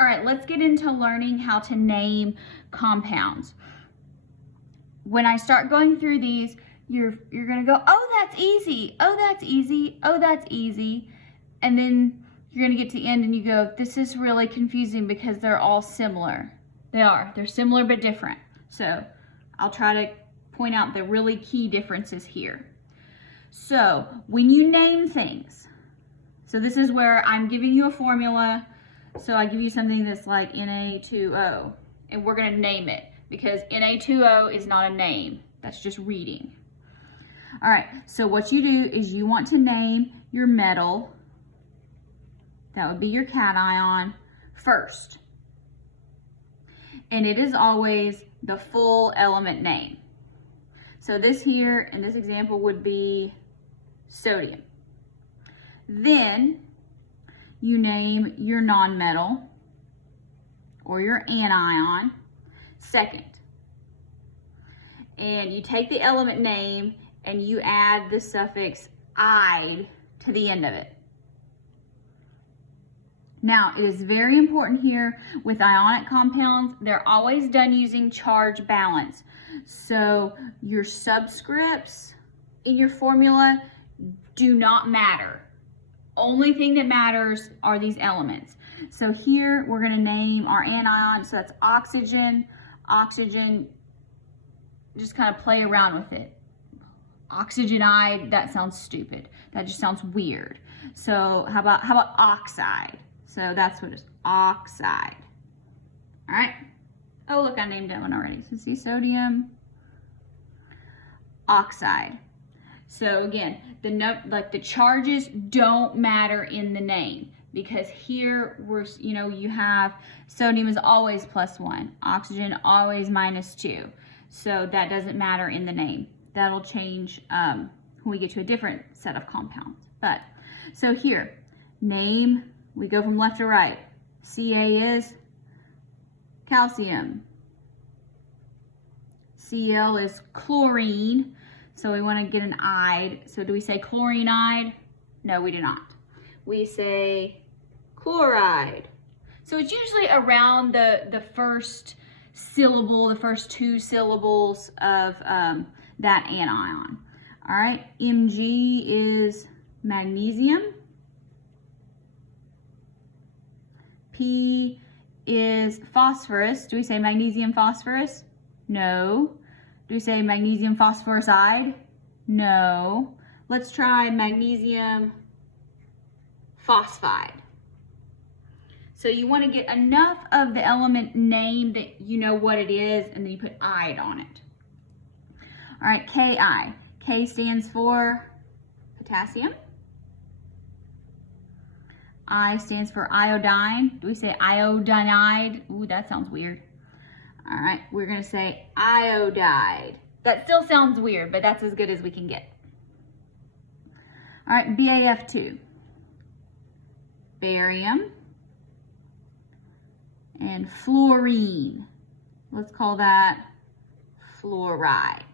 All right, let's get into learning how to name compounds. When I start going through these, you're gonna go, oh, that's easy, oh, that's easy, oh, that's easy. And then you're gonna get to the end and you go, this is really confusing because they're all similar. They're similar but different. So I'll try to point out the really key differences here. So when you name things, so this is where I'm giving you a formula. So I give you something that's like Na2O, and we're gonna name it because Na2O is not a name, that's just reading. All right, so what you do is you want to name your metal, that would be your cation, first. And it is always the full element name. So this here, in this example, would be sodium. Then you name your nonmetal or your anion second. And you take the element name and you add the suffix "ide" to the end of it. Now, it is very important here with ionic compounds, they're always done using charge balance. So your subscripts in your formula do not matter. Only thing that matters are these elements. So here we're gonna name our anion, so that's oxygen. Oxygen, just kind of play around with it. Oxygenide, that sounds stupid. That just sounds weird. So how about oxide? So that's what it is, oxide. All right. Oh, look, I named that one already. So see, sodium, oxide. So again, the charges don't matter in the name because here you have sodium is always +1, oxygen always -2. So that doesn't matter in the name. That'll change when we get to a different set of compounds. But so here, name, we go from left to right. Ca is calcium. Cl is chlorine. So we want to get an "ide." So do we say chlorine-ide? No, we do not. We say chloride. So it's usually around the first syllable, the first two syllables of that anion. All right, Mg is magnesium. P is phosphorus. Do we say magnesium phosphorus? No. Do we say magnesium phosphorus-ide? No. Let's try magnesium phosphide. So you want to get enough of the element name that you know what it is, and then you put "ide" on it. All right, Ki. K stands for potassium. I stands for iodine. Do we say iodinide? Ooh, that sounds weird. All right, we're gonna say iodide. That still sounds weird, but that's as good as we can get. All right, BAF2. Barium and fluorine. Let's call that fluoride.